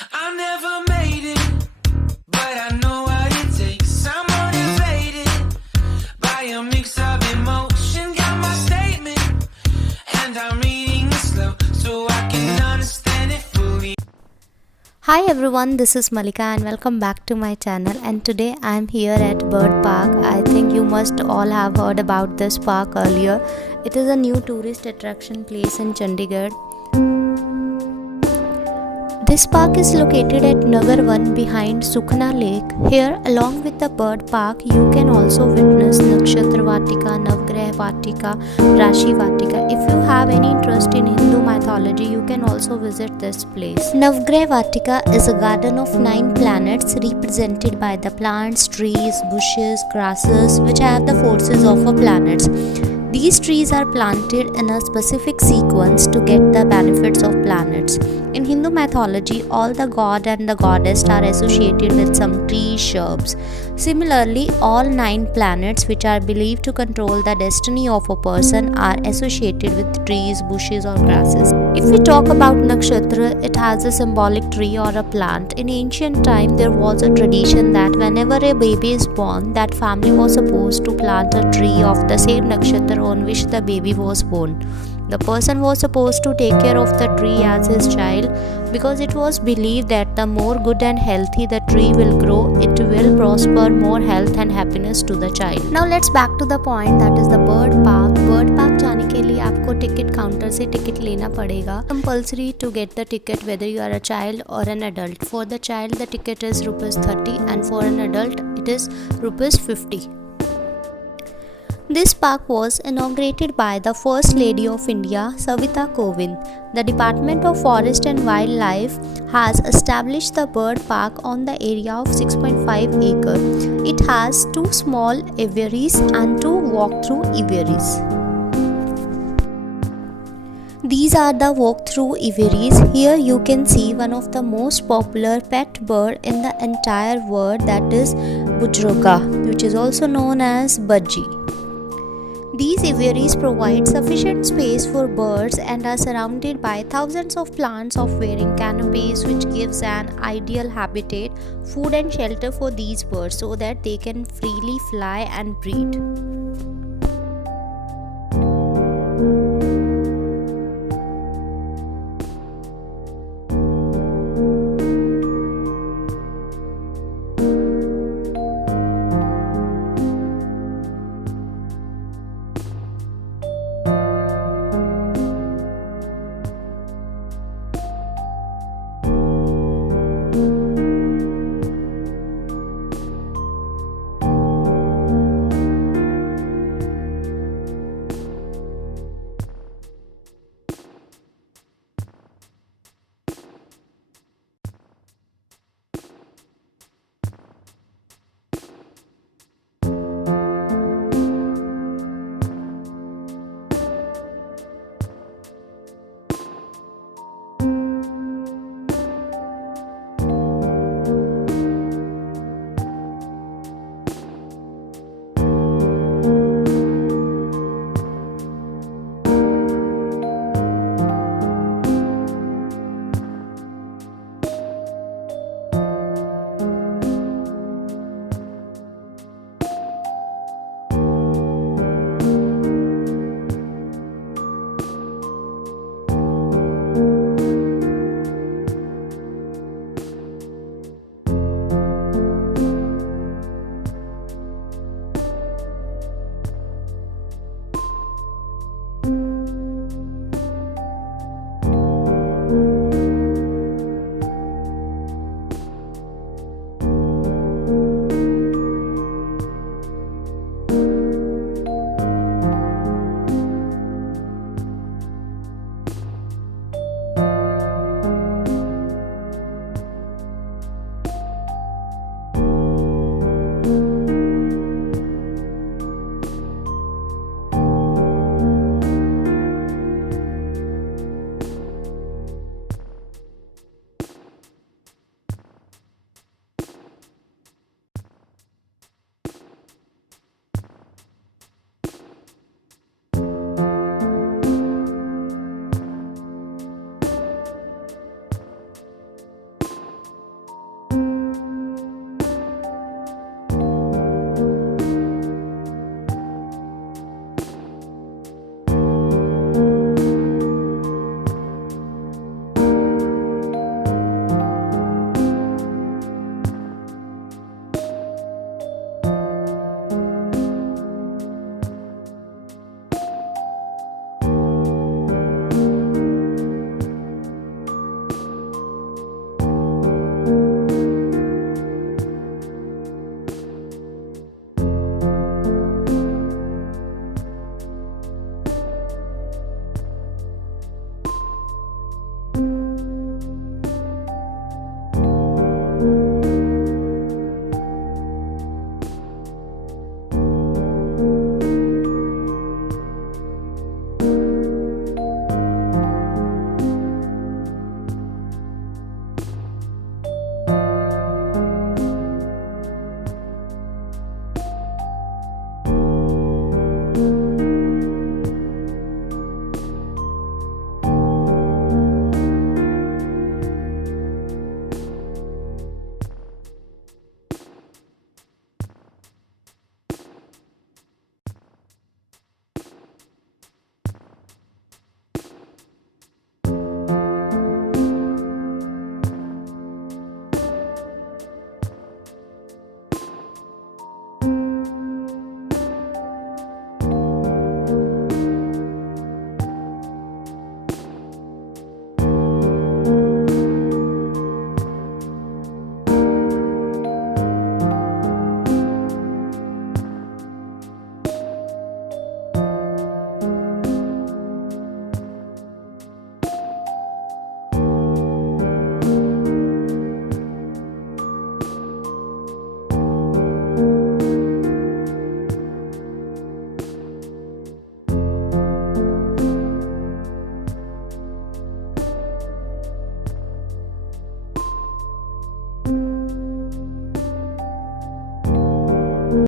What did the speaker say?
I never made it, but I know what it takes. I'm motivated by a mix of emotion. Got my statement, and I'm reading it slow so I can understand it fully. Hi everyone, this is Malika and welcome back to my channel, and today I am here at Bird Park. I think you must all have heard about this park earlier. It is a new tourist attraction place in Chandigarh. This park is located at Nagar 1 behind Sukhna Lake. Here, along with the bird park, you can also witness Nakshatra Vatika, Navgrah Vatika, Rashi Vatika. If you have any interest in Hindu mythology, you can also visit this place. Navgrah Vatika is a garden of 9 planets represented by the plants, trees, bushes, grasses, which have the forces of a planets. These trees are planted in a specific sequence to get the benefits of planets. In Hindu mythology, all the god and the goddess are associated with some tree shrubs. Similarly, all 9 planets which are believed to control the destiny of a person are associated with trees, bushes or grasses. If we talk about nakshatra, it has a symbolic tree or a plant. In ancient time, there was a tradition that whenever a baby is born, that family was supposed to plant a tree of the same nakshatra on which the baby was born. The person was supposed to take care of the tree as his child, because it was believed that the more good and healthy the tree will grow, it will prosper more health and happiness to the child. Now let's back to the point, that is the bird park. Bird park जाने के लिए आपको ticket counter से ticket लेना पड़ेगा. Compulsory to get the ticket whether you are a child or an adult. For the child the ticket is ₹30 and for an adult it is ₹50. This park was inaugurated by the First Lady of India, Savita Kovind. The Department of Forest and Wildlife has established the bird park on the area of 6.5 acres. It has 2 small aviaries and 2 walk-through aviaries. These are the walk-through aviaries. Here you can see one of the most popular pet bird in the entire world, that is Bujroka, which is also known as Budgie. These aviaries provide sufficient space for birds and are surrounded by thousands of plants of varying canopies, which gives an ideal habitat, food and shelter for these birds so that they can freely fly and breed.